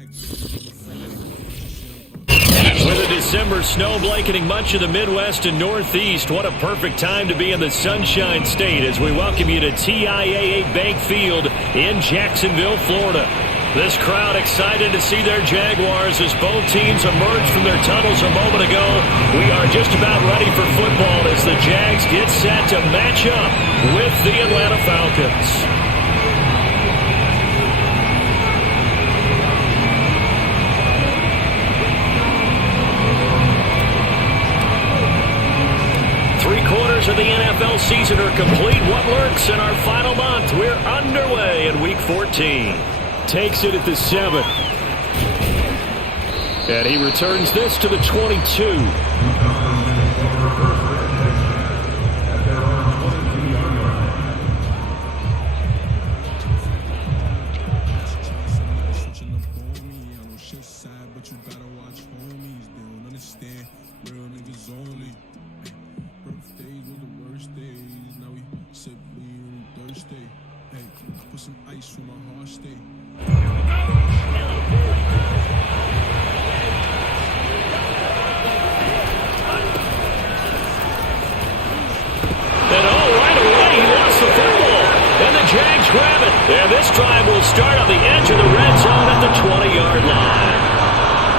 With a December snow blanketing much of the Midwest and Northeast, what a perfect time to be in the Sunshine State as we welcome you to TIAA Bank Field in Jacksonville, Florida. This crowd excited to see their Jaguars as both teams emerged from their tunnels a moment ago. We are just about ready for football as the Jags get set to match up with the Atlanta Falcons. Three-quarters of the NFL season are complete. What lurks in our final month? We're underway in Week 14. Takes it at the 7. And he returns this to the 22. And this drive will start on the edge of the red zone at the 20-yard line.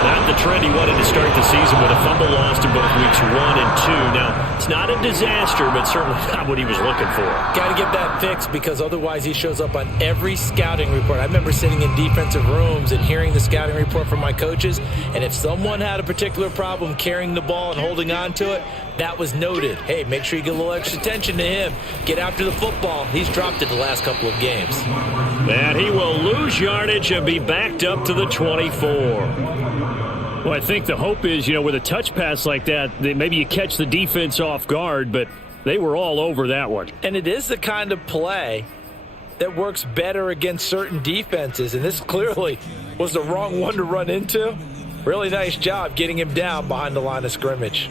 Not the trend he wanted to start the season with a fumble lost in both weeks 1 and 2. Now, it's not a disaster, but certainly not what he was looking for. Got to get that fixed because otherwise he shows up on every scouting report. I remember sitting in defensive rooms and hearing the scouting report from my coaches, and if someone had a particular problem carrying the ball and holding on to it, that was noted. Hey, make sure you get a little extra attention to him. Get after the football. He's dropped it the last couple of games. And he will lose yardage and be backed up to the 24. Well, I think the hope is, with a touch pass like that maybe you catch the defense off guard, but they were all over that one. And it is the kind of play that works better against certain defenses, and this clearly was the wrong one to run into. Really nice job getting him down behind the line of scrimmage.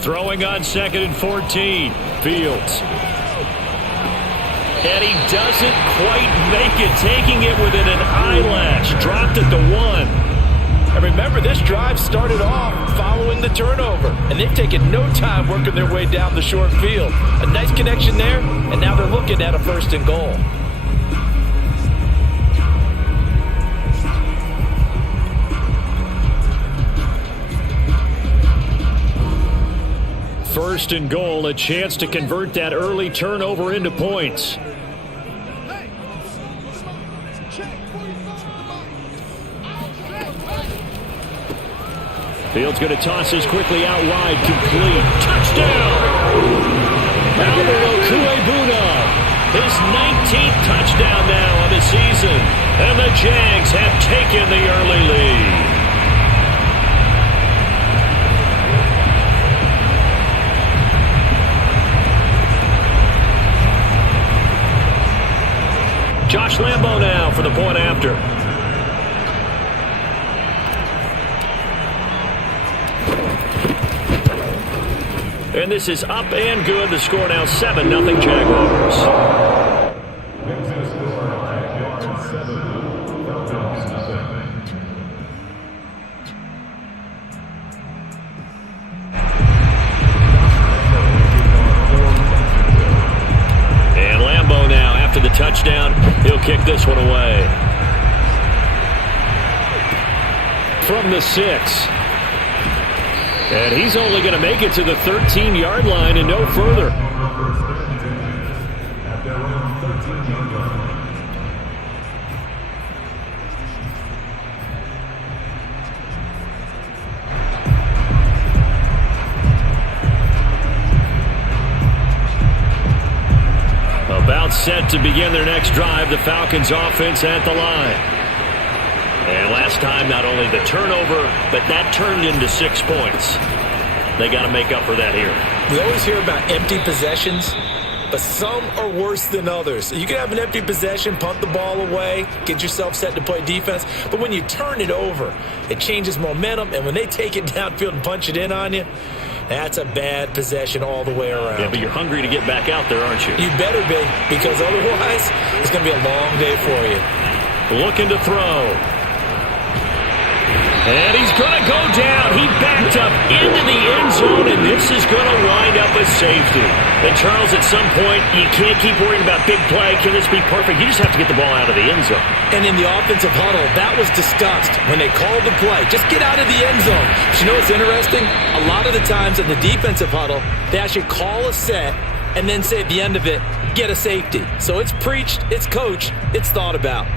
Throwing on 2nd and 14. Fields. And he doesn't quite make it, taking it within an eyelash. Dropped at the 1. And remember, this drive started off following the turnover, and they've taken no time working their way down the short field. A nice connection there, and now they're looking at a 1st and goal. First and goal, a chance to convert that early turnover into points. Fields going to toss this quickly out wide, complete. Touchdown! Albert Okuebuna, his 19th touchdown now of the season. And the Jags have taken the early lead. Josh Lambo now for the point after. And this is up and good. The score now 7-0 Jaguars. The touchdown, he'll kick this one away. From the 6. And he's only going to make it to the 13-yard line and no further. About set to begin their next drive, the Falcons offense at the line. And last time, not only the turnover, but that turned into 6 points. They got to make up for that here. We always hear about empty possessions. but some are worse than others. You can have an empty possession, punt the ball away, get yourself set to play defense, but when you turn it over, it changes momentum, and when they take it downfield and punch it in on you, that's a bad possession all the way around. Yeah, but you're hungry to get back out there, aren't you? You better be, because otherwise it's going to be a long day for you. Looking to throw. And he's going to go down. He backed up into the end zone, and this is going to wind up a safety. And, Charles, at some point, you can't keep worrying about big play. Can this be perfect? You just have to get the ball out of the end zone. And in the offensive huddle, that was discussed when they called the play. Just get out of the end zone. But you know what's interesting? A lot of the times in the defensive huddle, they actually call a set and then say at the end of it, get a safety. So it's preached, it's coached, it's thought about.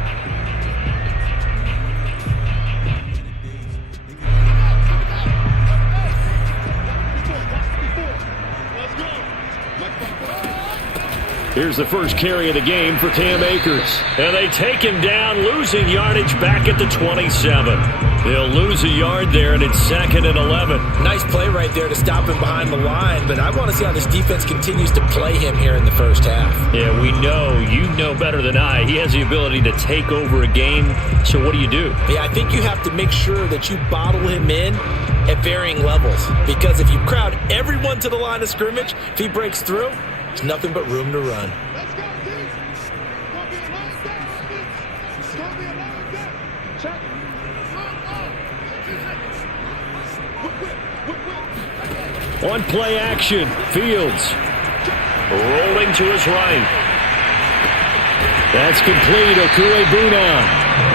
Here's the first carry of the game for Cam Akers. And they take him down, losing yardage back at the 27. They'll lose a yard there, and it's 2nd and 11. Nice play right there to stop him behind the line, but I want to see how this defense continues to play him here in the first half. Yeah, we know. You know better than I. He has the ability to take over a game, so what do you do? Yeah, I think you have to make sure that you bottle him in at varying levels, because if you crowd everyone to the line of scrimmage, if he breaks through, there's nothing but room to run. On play action, Fields rolling to his right. That's complete, Okurebuna.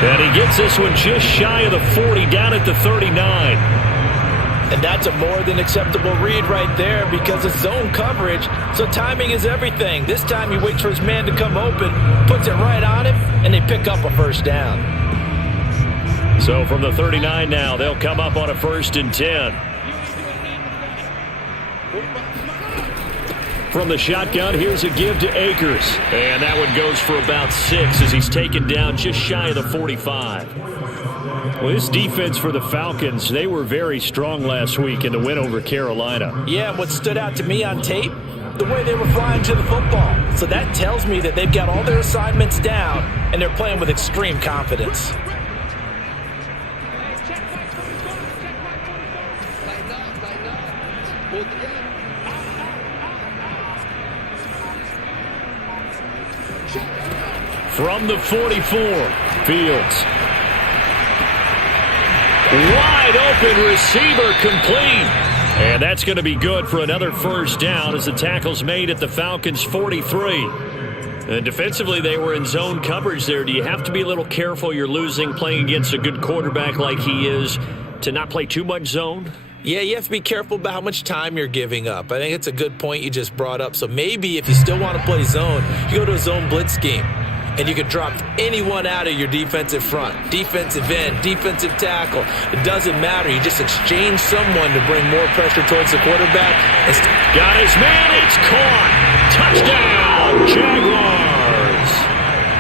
And he gets this one just shy of the 40, down at the 39. And that's a more than acceptable read right there because it's zone coverage, so timing is everything. This time he waits for his man to come open, puts it right on him, and they pick up a first down. So from the 39 now, they'll come up on a 1st and 10. From the shotgun, here's a give to Akers. And that one goes for about 6 as he's taken down just shy of the 45. Well, this defense for the Falcons, they were very strong last week in the win over Carolina. Yeah, and what stood out to me on tape, the way they were flying to the football. So that tells me that they've got all their assignments down, and they're playing with extreme confidence. From the 44, Fields. Wide open receiver complete. And that's going to be good for another first down as the tackle's made at the Falcons' 43. And defensively, they were in zone coverage there. Do you have to be a little careful you're losing playing against a good quarterback like he is to not play too much zone? Yeah, you have to be careful about how much time you're giving up. I think it's a good point you just brought up. So maybe if you still want to play zone, you go to a zone blitz scheme. And you can drop anyone out of your defensive front, defensive end, defensive tackle. It doesn't matter. You just exchange someone to bring more pressure towards the quarterback. Got his man. It's caught. Touchdown, Jaguars.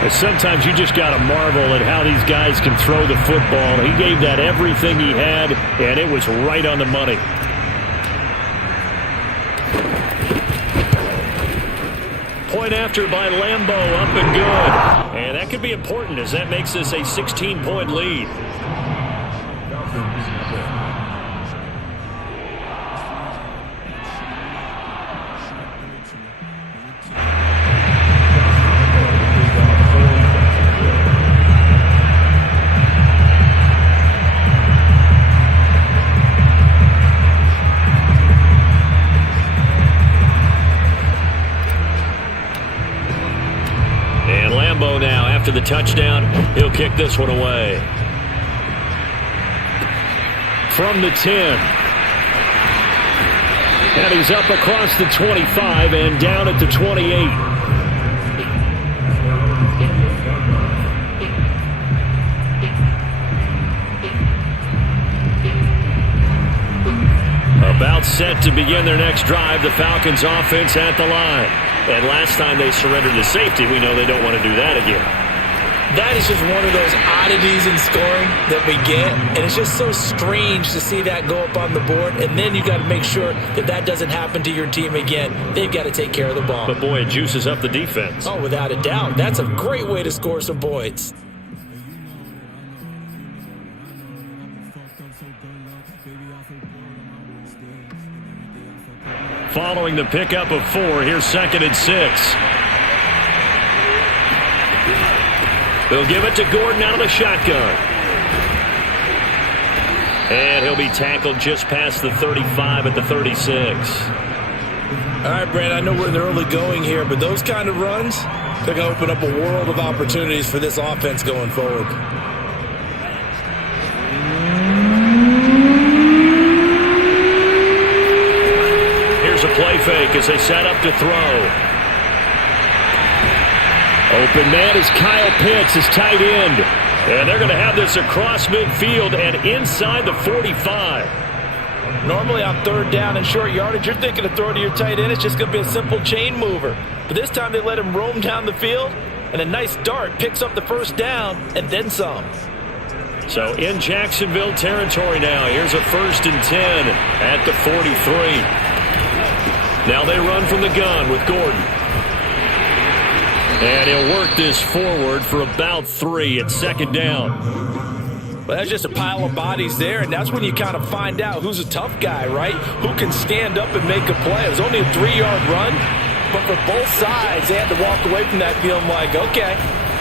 And sometimes you just got to marvel at how these guys can throw the football. He gave that everything he had, and it was right on the money. Point after by Lambeau, up and good. And that could be important as that makes this a 16-point lead. Now, after the touchdown, he'll kick this one away. From the 10. And he's up across the 25 and down at the 28. About set to begin their next drive, the Falcons offense at the line. And last time they surrendered to safety, we know they don't want to do that again. That is just one of those oddities in scoring that we get, and it's just so strange to see that go up on the board, and then you got to make sure that that doesn't happen to your team again. They've got to take care of the ball. But, boy, it juices up the defense. Oh, without a doubt. That's a great way to score some points. Following the pickup of 4, here's 2nd and 6. They'll give it to Gordon out of the shotgun. And he'll be tackled just past the 35 at the 36. All right, Brand, I know we're in the early going here, but those kind of runs, they're going to open up a world of opportunities for this offense going forward. Here's a play fake as they set up to throw. Open man is Kyle Pitts, his tight end. And they're going to have this across midfield and inside the 45. Normally on 3rd down and short yardage, you're thinking of throwing to your tight end. It's just going to be a simple chain mover. But this time they let him roam down the field, and a nice dart picks up the 1st down and then some. So in Jacksonville territory now. Here's a 1st and 10 at the 43. Now they run from the gun with Gordon. And he'll work this forward for about 3 at 2nd down. Well, that's just a pile of bodies there, and that's when you kind of find out who's a tough guy, right? Who can stand up and make a play. It was only a 3-yard run, but for both sides, they had to walk away from that feeling like, okay,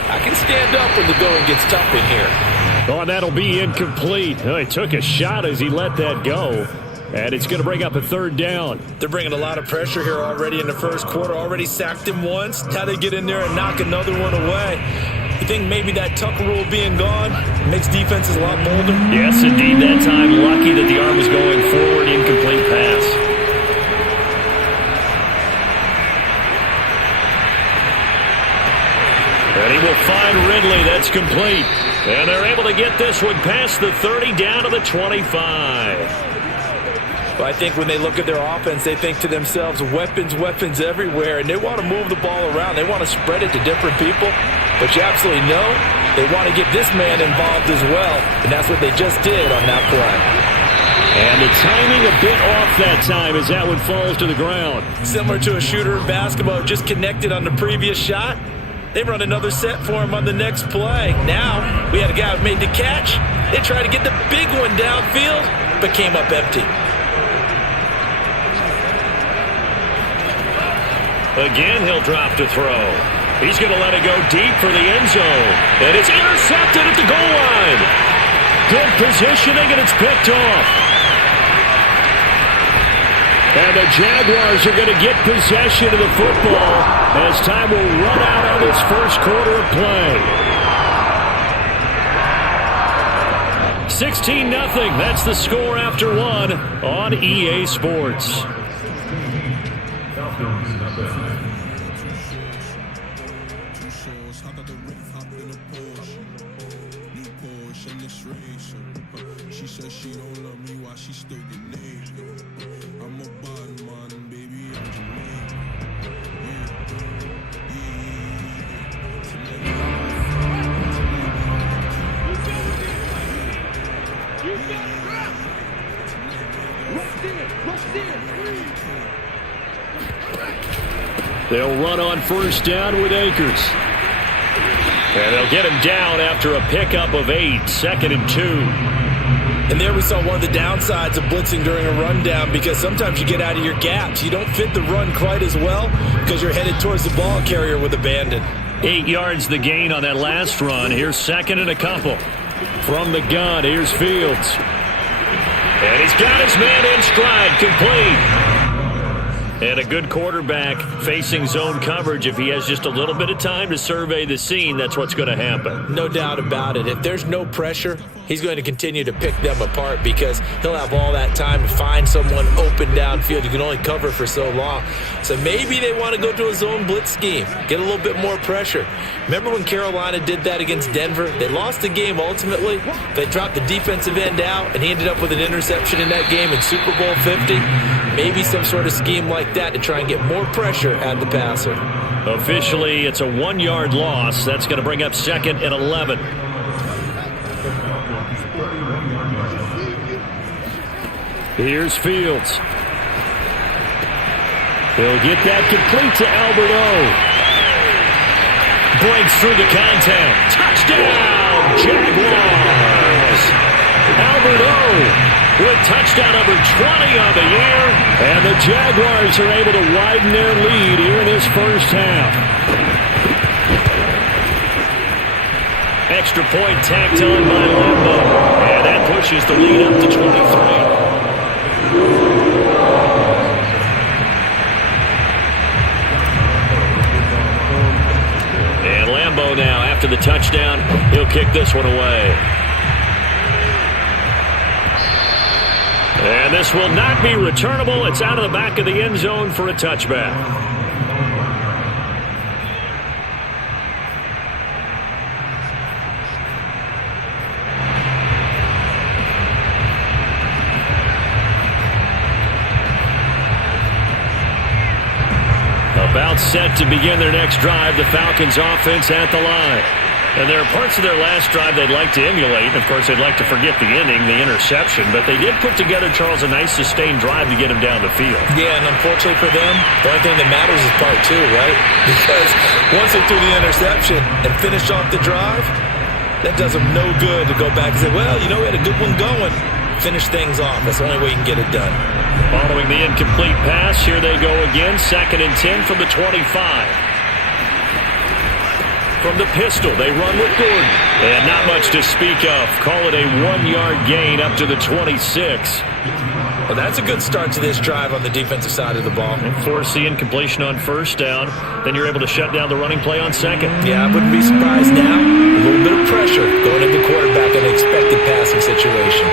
I can stand up when the going gets tough in here. Oh, and that'll be incomplete. Oh, he took a shot as he let that go. And it's going to bring up a 3rd down. They're bringing a lot of pressure here already in the 1st quarter. Already sacked him once. Now they get in there and knock another one away. You think maybe that tuck rule being gone makes defenses a lot bolder? Yes, indeed. That time, lucky that the arm was going forward. Incomplete pass. And he will find Ridley. That's complete. And they're able to get this one past the 30 down to the 25. Well, I think when they look at their offense, they think to themselves, weapons, weapons everywhere, and they want to move the ball around. They want to spread it to different people, but you absolutely know they want to get this man involved as well, and that's what they just did on that play. And the timing a bit off that time as that one falls to the ground. Similar to a shooter in basketball, just connected on the previous shot. They run another set for him on the next play. Now, we had a guy who made the catch. They tried to get the big one downfield, but came up empty. Again, he'll drop to throw. He's going to let it go deep for the end zone. And it's intercepted at the goal line. Good positioning, and it's picked off. And the Jaguars are going to get possession of the football as time will run out on this 1st quarter of play. 16-0. That's the score after 1 on EA Sports. They'll run on 1st down with Akers. And they'll get him down after a pickup of 8, 2nd and 2. And there we saw one of the downsides of blitzing during a rundown, because sometimes you get out of your gaps. You don't fit the run quite as well because you're headed towards the ball carrier with abandon. 8 yards the gain on that last run. Here's 2nd and a couple. From the gun, here's Fields. And he's got his man in stride, complete. And a good quarterback facing zone coverage. If he has just a little bit of time to survey the scene, that's what's going to happen. No doubt about it. If there's no pressure, he's going to continue to pick them apart because he'll have all that time to find someone open downfield. You can only cover for so long. So maybe they want to go to a zone blitz scheme, get a little bit more pressure. Remember when Carolina did that against Denver? They lost the game ultimately. They dropped the defensive end out, and he ended up with an interception in that game in Super Bowl 50. Maybe some sort of scheme like that to try and get more pressure at the passer. Officially, it's a 1-yard loss. That's going to bring up 2nd and 11. Here's Fields. He'll get that complete to Albert O. Breaks through the contact. Touchdown, Jaguars! Albert O with touchdown number 20 on the year. And the Jaguars are able to widen their lead here in this first half. Extra point tacked on by Lambo. And that pushes the lead up to 23. And Lambo now, after the touchdown, he'll kick this one away. And this will not be returnable. It's out of the back of the end zone for a touchback. About set to begin their next drive, the Falcons offense at the line. And there are parts of their last drive they'd like to emulate. Of course, they'd like to forget the ending, the interception. But they did put together, Charles, a nice sustained drive to get him down the field. Yeah, and unfortunately for them, the only thing that matters is part 2, right? Because once they threw the interception and finished off the drive, that does them no good to go back and say, well, you know, we had a good one going. Finish things off. That's the only way you can get it done. Following the incomplete pass, here they go again. 2nd and 10 from the 25. From the pistol, they run with Gordon. And not much to speak of. Call it a 1-yard gain up to the 26. Well, that's a good start to this drive on the defensive side of the ball. And force the incompletion on first down. Then you're able to shut down the running play on second. Yeah, I wouldn't be surprised now. A little bit of pressure going into the quarterback in an expected passing situation.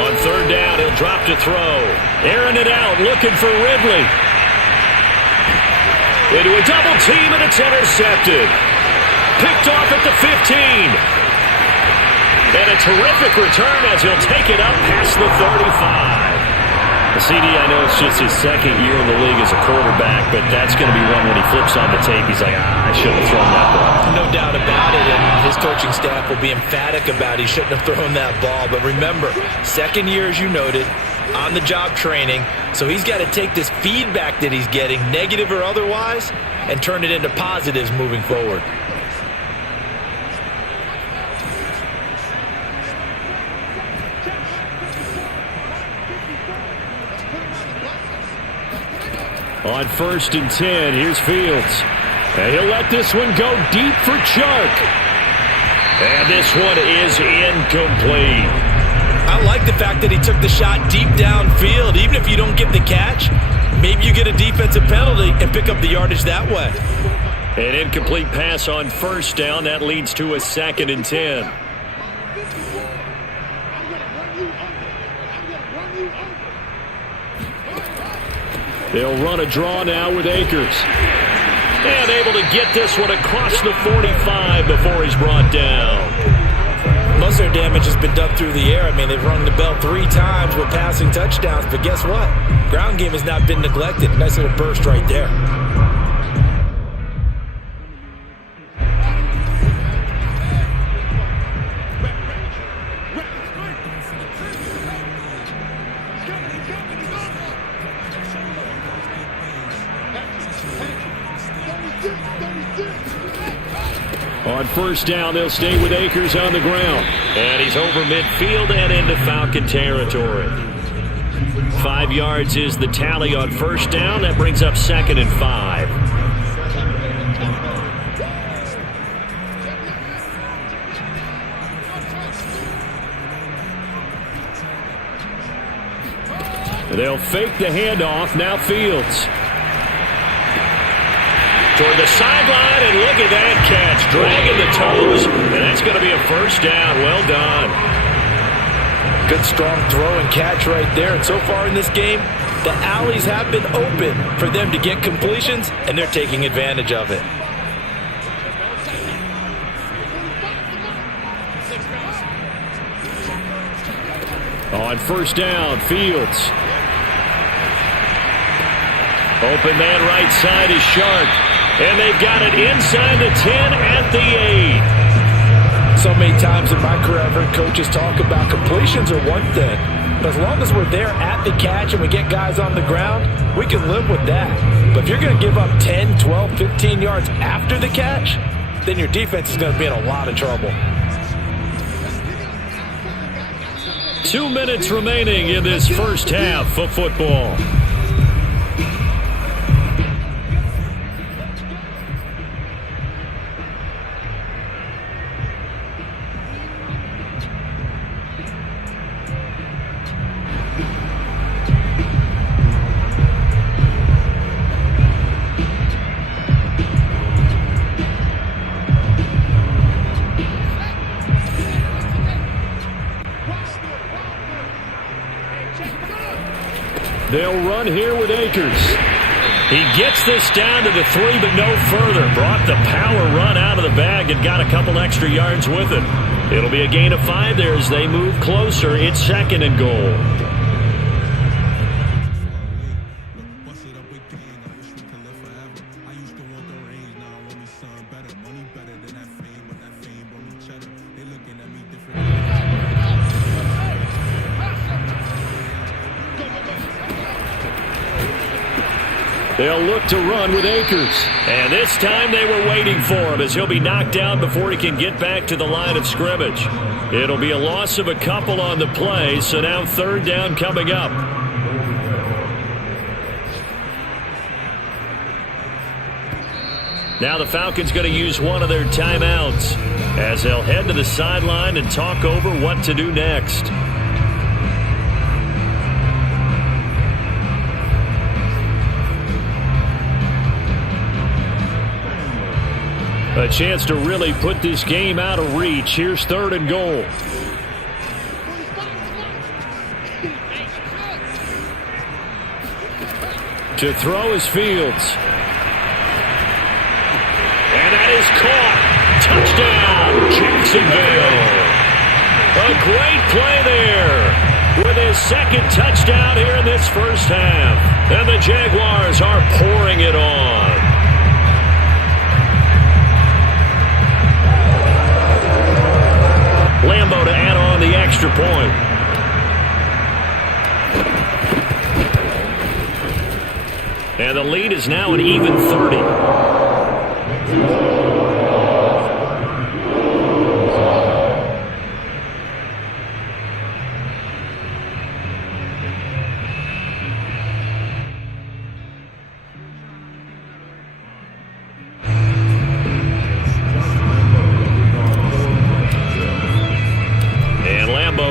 On third down, he'll drop to throw. Airing it out, looking for Ridley. Into a double team, and it's intercepted. Picked off at the 15. And a terrific return as he'll take it up past the 35. The CD, I know it's just his 2nd year in the league as a quarterback, but that's going to be one when he flips on the tape. He's like, I shouldn't have thrown that ball. No doubt about it, and his coaching staff will be emphatic about he shouldn't have thrown that ball. But remember, 2nd year, as you noted, on-the-job training, so he's got to take this feedback that he's getting, negative or otherwise, and turn it into positives moving forward. On 1st and 10, here's Fields. And he'll let this one go deep for Chark. And this one is incomplete. I like the fact that he took the shot deep downfield. Even if you don't get the catch, maybe you get a defensive penalty and pick up the yardage that way. An incomplete pass on first down. That leads to a 2nd and 10. They'll run a draw now with Akers. And able to get this one across the 45 before he's brought down. Most of their damage has been done through the air. I mean, they've rung the bell 3 times with passing touchdowns, but guess what? Ground game has not been neglected. Nice little burst right there. On first down, they'll stay with Akers on the ground. And he's over midfield and into Falcon territory. 5 yards is the tally on first down. That brings up 2nd and 5. They'll fake the handoff. Now Fields. Toward the sideline, and look at that catch. Dragging the toes, and that's going to be a first down. Well done. Good, strong throw and catch right there. And so far in this game, the alleys have been open for them to get completions, and they're taking advantage of it. On first down, Fields. Open man right side is Sharp. And they've got it inside the 10 at the 8. So many times in my career, I've heard coaches talk about completions are one thing. But as long as we're there at the catch and we get guys on the ground, we can live with that. But if you're going to give up 10, 12, 15 yards after the catch, then your defense is going to be in a lot of trouble. 2 minutes remaining in this first half of football. They'll run here with Akers. He gets this down to the 3, but no further. Brought the power run out of the bag and got a couple extra yards with it. It'll be a gain of 5 there as they move closer. It's 2nd and goal. They'll look to run with Akers. And this time they were waiting for him as he'll be knocked down before he can get back to the line of scrimmage. It'll be a loss of a couple on the play, so now 3rd down coming up. Now the Falcons going to use one of their timeouts as they'll head to the sideline and talk over what to do next. A chance to really put this game out of reach. Here's 3rd and goal. To throw is Fields. And that is caught. Touchdown, Jacksonville. A great play there with his 2nd touchdown here in this first half. And the Jaguars are pouring it on. Lambo to add on the extra point. And the lead is now an even 30.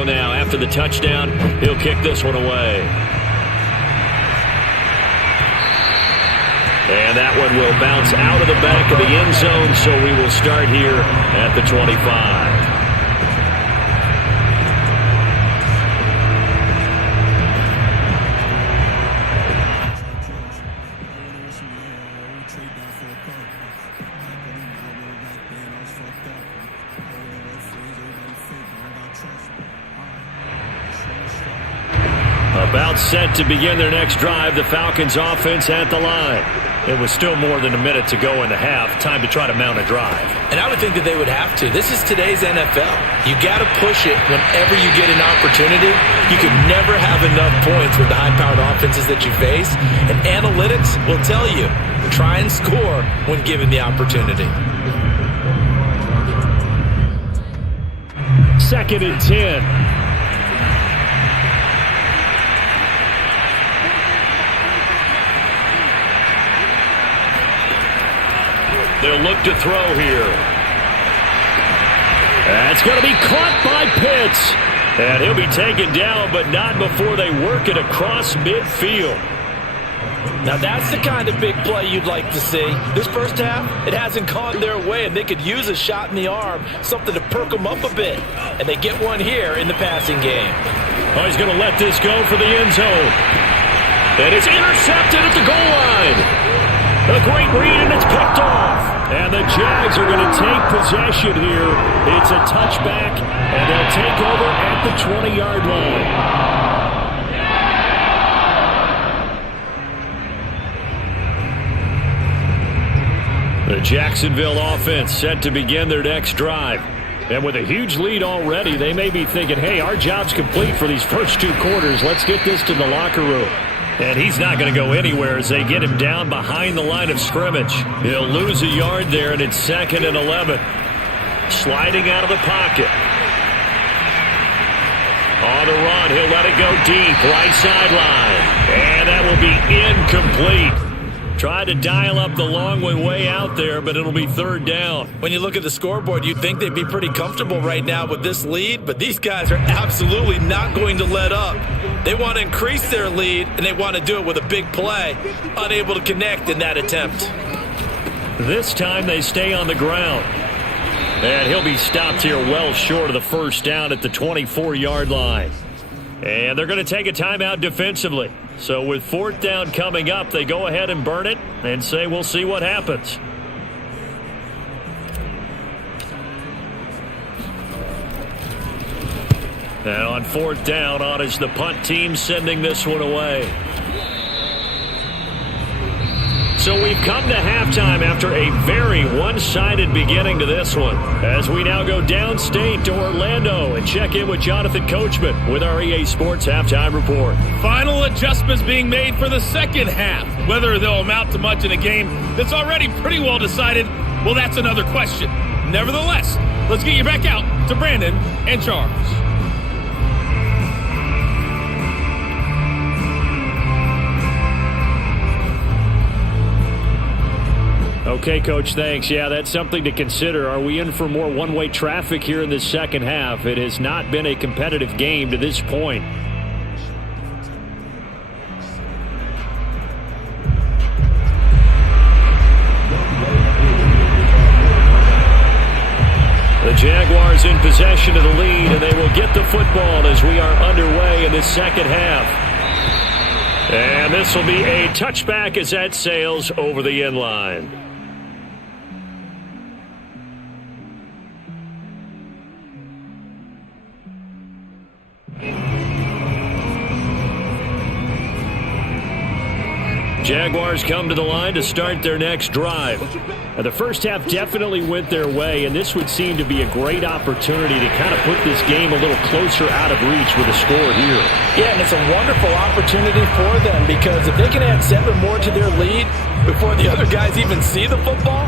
Now after the touchdown, he'll kick this one away. And that one will bounce out of the back of the end zone, so we will start here at the 25. About set to begin their next drive, the Falcons offense at the line. It was still more than a minute to go in the half. Time to try to mount a drive. And I would think that they would have to. This is today's NFL. You got to push it whenever you get an opportunity. You can never have enough points with the high-powered offenses that you face. And analytics will tell you, try and score when given the opportunity. 2nd and 10. They'll look to throw here. That's going to be caught by Pitts. And he'll be taken down, but not before they work it across midfield. Now that's the kind of big play you'd like to see. This first half, it hasn't gone their way, and they could use a shot in the arm, something to perk them up a bit. And they get one here in the passing game. Oh, he's going to let this go for the end zone. And it's intercepted at the goal line. A great read, and it's picked off. And the Jags are going to take possession here. It's a touchback, and they'll take over at the 20-yard line. The Jacksonville offense set to begin their next drive. And with a huge lead already, they may be thinking, hey, our job's complete for these first 2 quarters. Let's get this to the locker room. And he's not going to go anywhere as they get him down behind the line of scrimmage. He'll lose a yard there, and it's 2nd and 11. Sliding out of the pocket. On the run, he'll let it go deep, right sideline. And that will be incomplete. Tried to dial up the long way out there, but it'll be 3rd down. When you look at the scoreboard, you'd think they'd be pretty comfortable right now with this lead, but these guys are absolutely not going to let up. They want to increase their lead, and they want to do it with a big play. Unable to connect in that attempt. This time they stay on the ground. And he'll be stopped here well short of the 1st down at the 24-yard line. And they're going to take a timeout defensively. So with 4th down coming up, they go ahead and burn it and say we'll see what happens. And on 4th down, on is the punt team sending this one away. So we've come to halftime after a very one-sided beginning to this one. As we now go downstate to Orlando and check in with Jonathan Coachman with our EA Sports Halftime Report. Final adjustments being made for the second half. Whether they'll amount to much in a game that's already pretty well decided, well, that's another question. Nevertheless, let's get you back out to Brandon and Charles. Okay, Coach, thanks. Yeah, that's something to consider. Are we in for more one-way traffic here in the second half? It has not been a competitive game to this point. The Jaguars in possession of the lead, and they will get the football as we are underway in the second half. And this will be a touchback as that sails over the end line. Jaguars come to the line to start their next drive. Now, the first half definitely went their way, and this would seem to be a great opportunity to kind of put this game a little closer out of reach with a score here. Yeah, and it's a wonderful opportunity for them because if they can add 7 more to their lead before the other guys even see the football,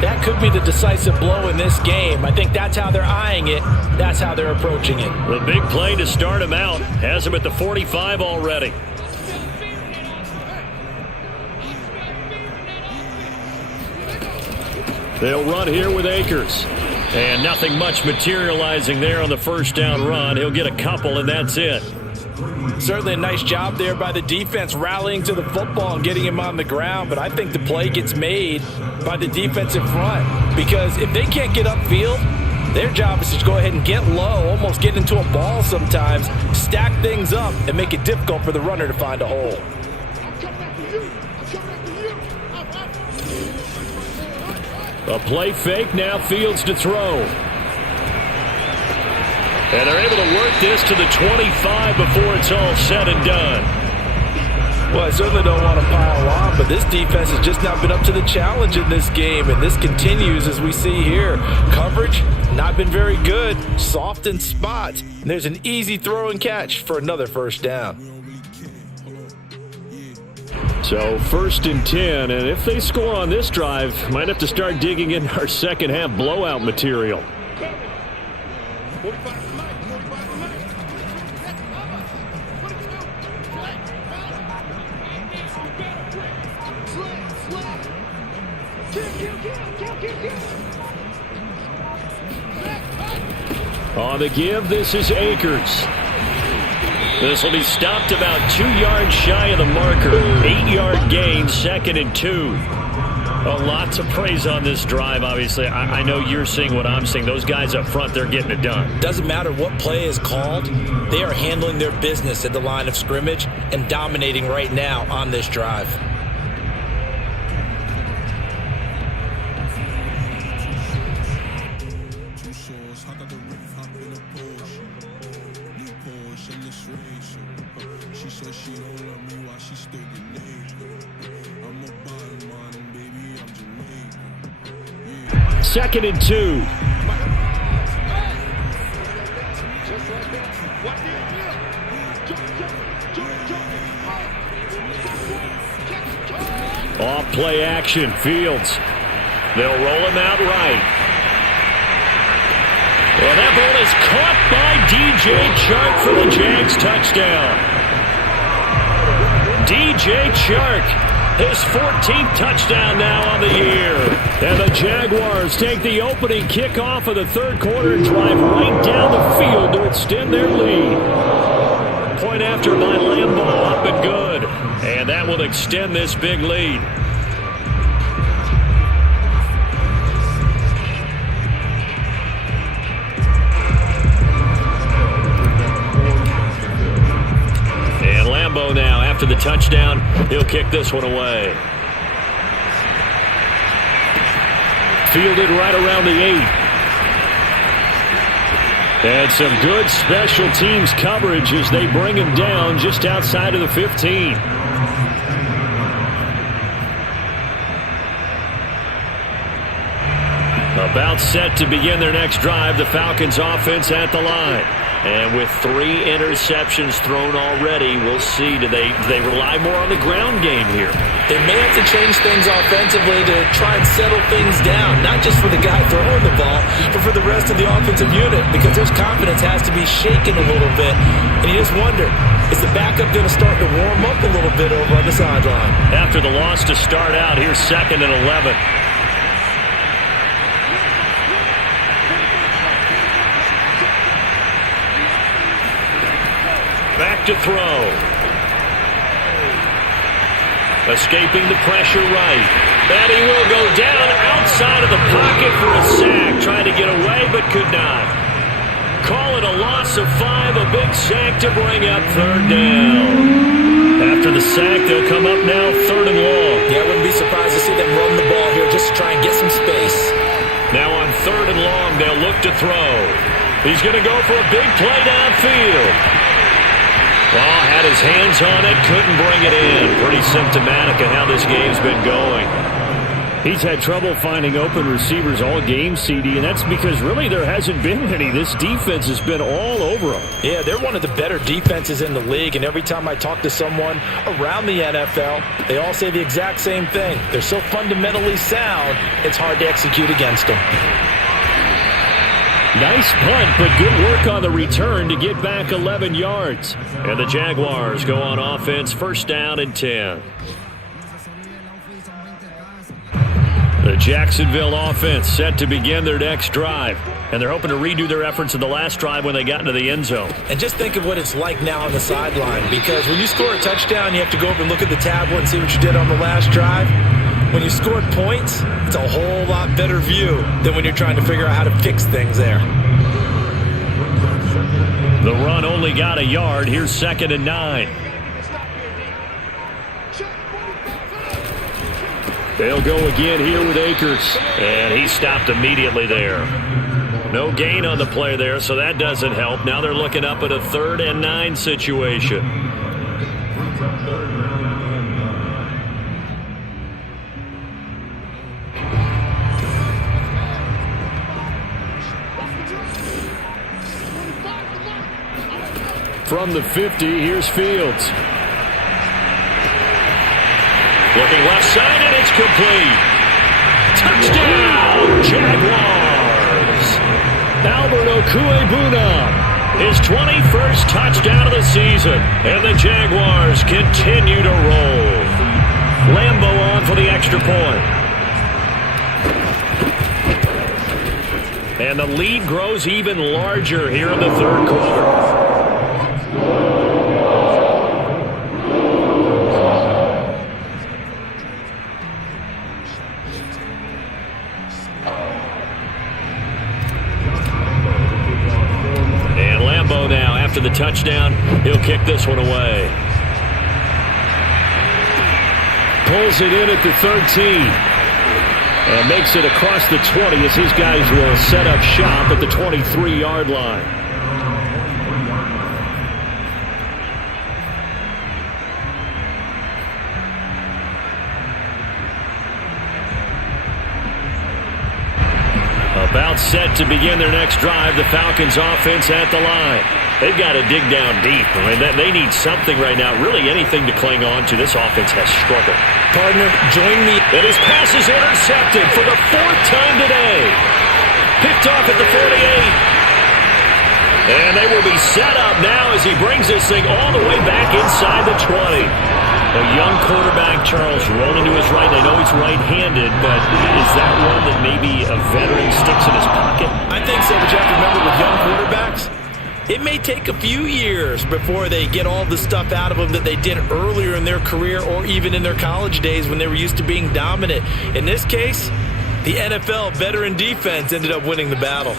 that could be the decisive blow in this game. I think that's how they're eyeing it. That's how they're approaching it. The big play to start him out has him at the 45 already. They'll run here with Akers. And nothing much materializing there on the first down run. He'll get a couple, and that's it. Certainly a nice job there by the defense rallying to the football and getting him on the ground. But I think the play gets made by the defensive front. Because if they can't get upfield, their job is to go ahead and get low, almost get into a ball sometimes, stack things up, and make it difficult for the runner to find a hole. A play fake, now Fields to throw. And they're able to work this to the 25 before it's all said and done. Well, I certainly don't want to pile on, but this defense has just not been up to the challenge in this game, and this continues as we see here. Coverage, not been very good, soft in spots, and there's an easy throw and catch for another first down. So 1st and 10, and if they score on this drive, might have to start digging in our second half blowout material. On the give, this is Akers. This will be stopped about 2 yards shy of the marker. 8-yard gain, 2nd and 2. A lot to praise on this drive, obviously. I know you're seeing what I'm seeing. Those guys up front, they're getting it done. Doesn't matter what play is called. They are handling their business at the line of scrimmage and dominating right now on this drive. 2nd and 2. Off play action, Fields. They'll roll him out right. And that ball is caught by DJ Chark for the Jags touchdown. DJ Chark, his 14th touchdown now on the year. And the Jaguars take the opening kickoff of the third quarter and drive right down the field to extend their lead. Point after by Lambeau, up and good. And that will extend this big lead. And Lambeau now, after the touchdown, he'll kick this one away. Fielded right around the 8. And some good special teams coverage as they bring him down just outside of the 15. About set to begin their next drive, the Falcons offense at the line. And with 3 interceptions thrown already, we'll see. Do they rely more on the ground game here? They may have to change things offensively to try and settle things down, not just for the guy throwing the ball, but for the rest of the offensive unit, because their confidence has to be shaken a little bit. And you just wonder, is the backup going to start to warm up a little bit over on the sideline? After the loss to start out, here's 2nd and 11. Back to throw. Escaping the pressure right. And he will go down outside of the pocket for a sack. Trying to get away, but could not. Call it a loss of 5. A big sack to bring up 3rd down. After the sack, they'll come up now 3rd and long. Yeah, I wouldn't be surprised to see them run the ball here just to try and get some space. Now on 3rd and long, they'll look to throw. He's going to go for a big play downfield. Well, had his hands on it, couldn't bring it in. Pretty symptomatic of how this game's been going. He's had trouble finding open receivers all game, CD, and that's because really there hasn't been any. This defense has been all over him. Yeah, they're one of the better defenses in the league, and every time I talk to someone around the NFL, they all say the exact same thing. They're so fundamentally sound, it's hard to execute against them. Nice punt, but good work on the return to get back 11 yards. And the Jaguars go on offense, 1st down and 10. The Jacksonville offense set to begin their next drive. And they're hoping to redo their efforts in the last drive when they got into the end zone. And just think of what it's like now on the sideline, because when you score a touchdown, you have to go over and look at the tablet and see what you did on the last drive. When you scored points, it's a whole lot better view than when you're trying to figure out how to fix things there. The run only got a yard. Here's 2nd and 9. They'll go again here with Akers. And he stopped immediately there. No gain on the play there, so that doesn't help. Now they're looking up at a 3rd and 9 situation. From the 50, here's Fields. Looking left side, and it's complete. Touchdown, Jaguars! Albert Okwuegbunam, his 21st touchdown of the season. And the Jaguars continue to roll. Lambeau on for the extra point. And the lead grows even larger here in the third quarter. After the touchdown, he'll kick this one away. Pulls it in at the 13. And makes it across the 20 as his guys will set up shop at the 23-yard line. set to begin their next drive. The Falcons offense at the line. They've got to dig down deep. I mean, they need something right now, really anything to cling on to. This offense has struggled. Partner, join me. And his pass is intercepted for the 4th time today. Picked off at the 48. And they will be set up now as he brings this thing all the way back inside the 20. A young quarterback, Charles, rolling to his right. I know he's right-handed, but is that one that maybe a veteran sticks in his pocket? I think so, but you have to remember with young quarterbacks, it may take a few years before they get all the stuff out of them that they did earlier in their career or even in their college days when they were used to being dominant. In this case, the NFL veteran defense ended up winning the battle.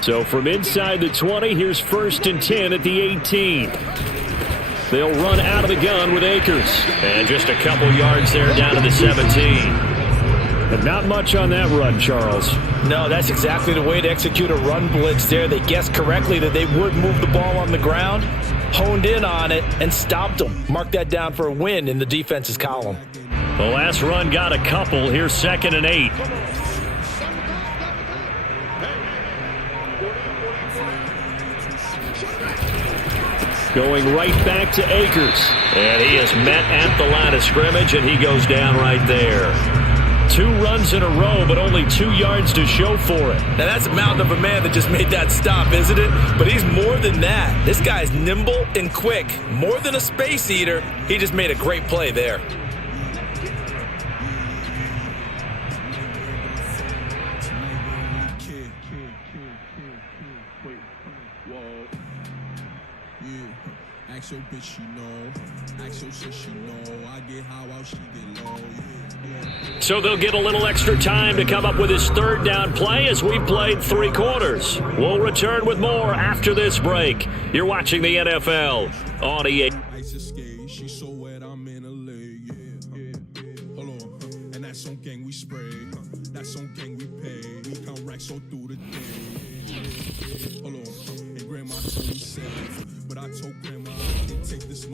So from inside the 20, here's 1st and 10 at the 18. They'll run out of the gun with Akers. And just a couple yards there down to the 17. But not much on that run, Charles. No, that's exactly the way to execute a run blitz there. They guessed correctly that they would move the ball on the ground, honed in on it, and stopped them. Mark that down for a win in the defense's column. The last run got a couple. Here's 2nd and 8. Going right back to Akers. And he is met at the line of scrimmage, and he goes down right there. 2 runs in a row, but only 2 yards to show for it. Now, that's a mountain of a man that just made that stop, isn't it? But he's more than that. This guy's nimble and quick. More than a space eater, he just made a great play there. Ask your bitch, she know. Ask your shit, she know. I get high while she get low. So they'll get a little extra time to come up with his 3rd down play as we've played 3 quarters. We'll return with more after this break. You're watching the NFL on EA. Ice escape, she so wet, I'm in a leg. Yeah. Hold on, and that's on gang we spray. That's on gang we pay. We count racks all through the day. Hold on, and grandma told me 7, but I told grandma I didn't take this.